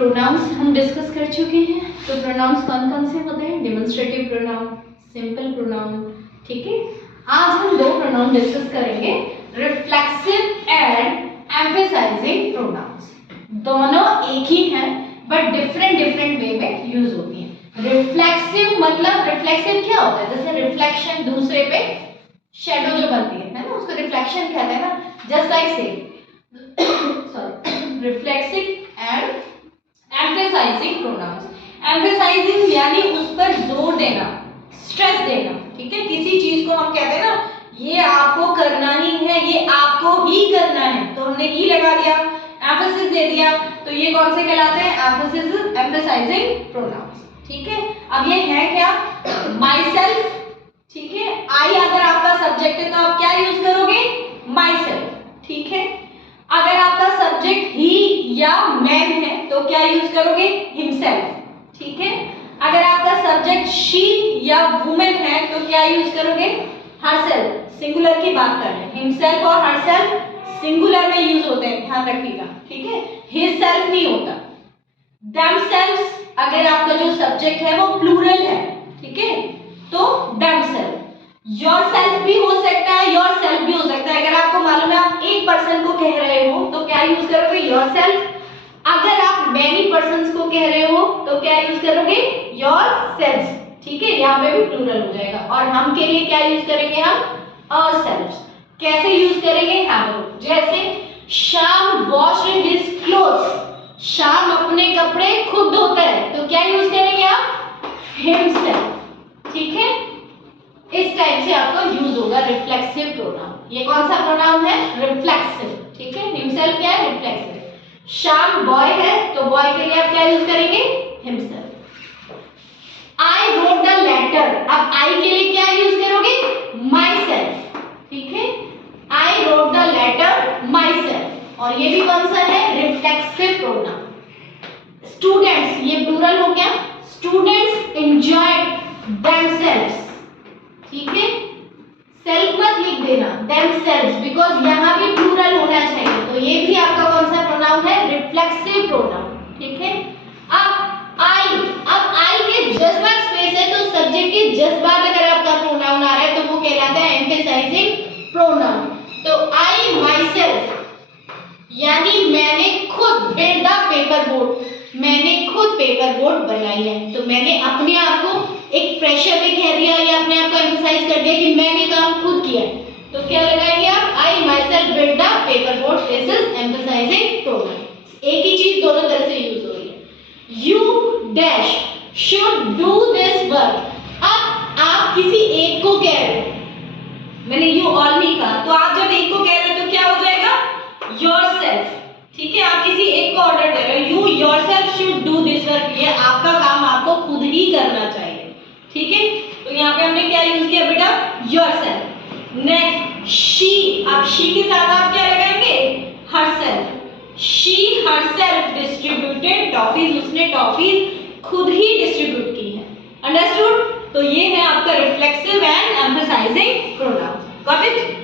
Pronounce हम discuss कर चुके हैं। तो प्रोनाउंस कौन कौन से होते हैं? डेमोन्स्ट्रेटिव प्रोनाउन, सिंपल प्रोनाउन, ठीक है। आज हम दो प्रोनाउन डिस्कस करेंगे, रिफ्लेक्सिव एंड एम्फेसाइजिंग प्रोनाउंस। दोनों एक ही हैं बट डिफरेंट वे में यूज होती हैं। रिफ्लेक्सिव मतलब रिफ्लेक्सिव क्या होता है? जैसे रिफ्लेक्शन दूसरे पे शैडो जो बनती है ना, उसको रिफ्लेक्शन कहते हैं ना, just like same sorry reflexive and emphasizing pronouns. Emphasizing यानी उस पर जोर देना, स्ट्रेस देना, ठीक है। किसी चीज को हम कहते हैं ना, ये आपको करना ही है, ये आपको ही करना है, तो हमने ही लगा दिया, एम्फेसिस दे दिया, तो ये कौन से कहलाते हैं? एम्फेसिस, एम्फेसाइजिंग प्रोनाउंस, ठीक है। अब ये है क्या? माई सेल्फ, ठीक है। आई अगर आपका सब्जेक्ट है तो आप क्या यूज करोगे? माई सेल्फ, ठीक है। अगर आपका सब्जेक्ट ही या मैन है तो क्या यूज करोगे? हिमसेल्फ, ठीक है। अगर आपका सब्जेक्ट शी या वुमेन है तो क्या यूज करोगे? हरसेल्फ, सिंगुलर की बात कर रहे हैं। हिमसेल्फ और हरसेल्फ सिंगुलर में यूज होते हैं, ध्यान रखिएगा, ठीक है। हिजसेल्फ नहीं होता। देमसेल्व्स, अगर आपका जो सब्जेक्ट है वो प्लूरल है, ठीक है, तो देमसेल्फ। योरसेल्फ भी हो सकता है, योरसेल्फ भी हो सकता है। अगर आपको मालूम है आप एक पर्सन को कह रहे हो तो क्या यूज करोगे? योरसेल्फ। अगर आप मेनी पर्सन्स को कह रहे हो तो क्या यूज करोगे? योरसेल्व्स, ठीक है। यहाँ पे भी प्लूरल हो जाएगा। और हम के लिए क्या यूज करेंगे? हम आवरसेल्व्स। कैसे यूज करेंगे? हम जैसे Shyam washed his clothes, Shyam अपने कपड़े खुद धोता है, तो क्या यूज करेंगे आप? हिमसेल्फ, ठीक है। इस टाइप से आपका यूज होगा रिफ्लेक्सिव प्रोनाउन। ये कौन सा प्रोनाउन है? रिफ्लेक्सिव, ठीक है। हिमसेल्फ क्या है? रिफ्लेक्सिव। श्याम बॉय है तो बॉय के लिए आप क्या यूज करेंगे? Himself. I wrote the letter, अब आई के लिए क्या यूज करोगे? माई सेल्फ, ठीक है। I wrote the letter myself. और ये भी कौन सा है? Reflexive pronoun. स्टूडेंट्स, ये प्लूरल हो गया। स्टूडेंट्स एंजॉयड देमसेल्व्स, ठीक है। सेल्फ मत लिख देना, देमसेल्व्स, बिकॉज यहाँ भी प्लूरल होना चाहिए। तो ये भी आपका कौन सा प्रोनाउन है? रिफ्लेक्सिव प्रोनाउन, ठीक है। अब आई के जस्ट बाद स्पेस है तो सब्जेक्ट के जस्ट बाद अगर आपका प्रोनाउन आ रहा है तो वो कहलाता है एम्फेसाइजिंग प्रोनाउन। तो आई माई सेल्फ यानी मैंने खुद, बिल्ड द पेपर बोर्ड, मैंने खुद पेपर बोर्ड बनाई है। तो मैंने अपने आप को एक प्रेशर में कह दिया या अपने आप को एम्फसाइज कर दिया कि मैंने काम खुद किया है, तो क्या लगाएंगे आप? I myself build the paper board, this is emphasising pronoun. एक ही चीज दोनों तरह से यूज हो रही है। You dash should do this work, अब आप किसी एक को कह रहे हो, मैंने यू ऑल नहीं कहा, तो आप जब एक को कह रहे हो तो क्या हो जाएगा? योरसेल्फ, ठीक है। आप किसी एक को ऑर्डर दे रहे हो, you yourself should do this work, ये आपका काम आपको खुद ही करना चाहिए, ठीक है। तो यहाँ पे हमने क्या यूज किया बेटा? योरसेल्फ। नेक्स्ट शी, अब शी के साथ आप क्या लगाएंगे? Herself. She herself distributed toffees, उसने टॉफीज खुद ही डिस्ट्रीब्यूट की है, अंडरस्टूड। तो ये है आपका reflexive and emphasising pronoun, got it?